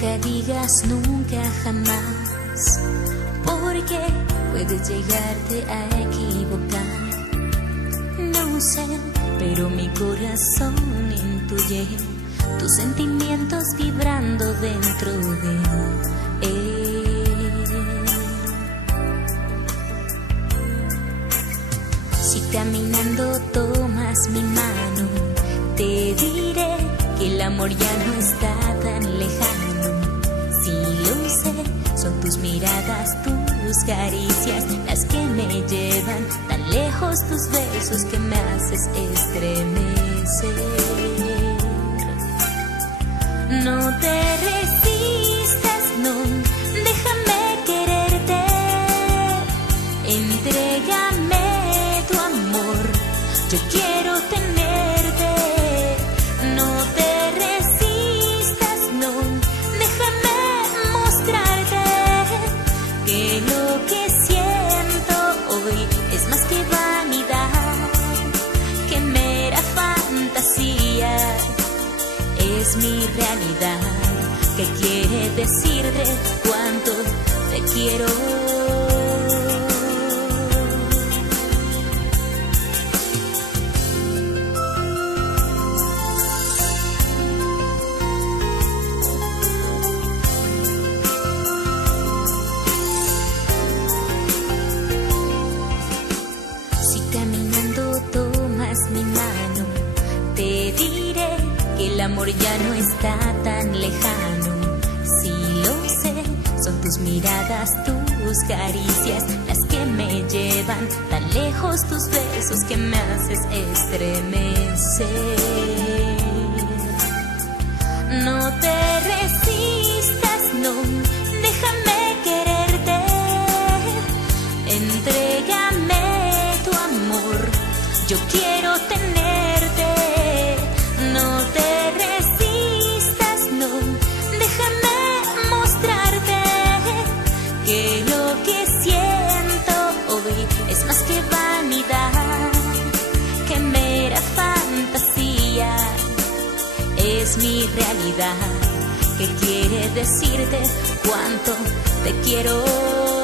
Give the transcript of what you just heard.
Nunca digas nunca jamás, porque puedes llegarte a equivocar. No sé, pero mi corazón intuye tus sentimientos vibrando dentro de él. Si caminando tomas mi mano, te diré que el amor ya no está tan lejano. Sí lo sé, son tus miradas, tus caricias las que me llevan tan lejos, tus besos que me haces estremecer. No te resistas, no, déjame quererte. Entrégame tu amor, yo quiero tenerte. No te resistas, no, déjame mostrarte que lo que siento hoy es más que vanidad, que mera fantasía. Es mi realidad, que quiere decirte cuánto te quiero. Si caminando tomas mi mano, te diré que el amor ya no está tan lejano. Sí lo sé, son tus miradas, tus caricias las que me llevan tan lejos, tus besos que me haces estremecer. No te resistas, no, déjame quererte. Entrégame tu amor, yo quiero tenerte. No te resistas, no, déjame mostrarte que lo que siento hoy es más que vanidad, que mera fantasía. Es mi realidad, que quiere decirte cuánto te quiero.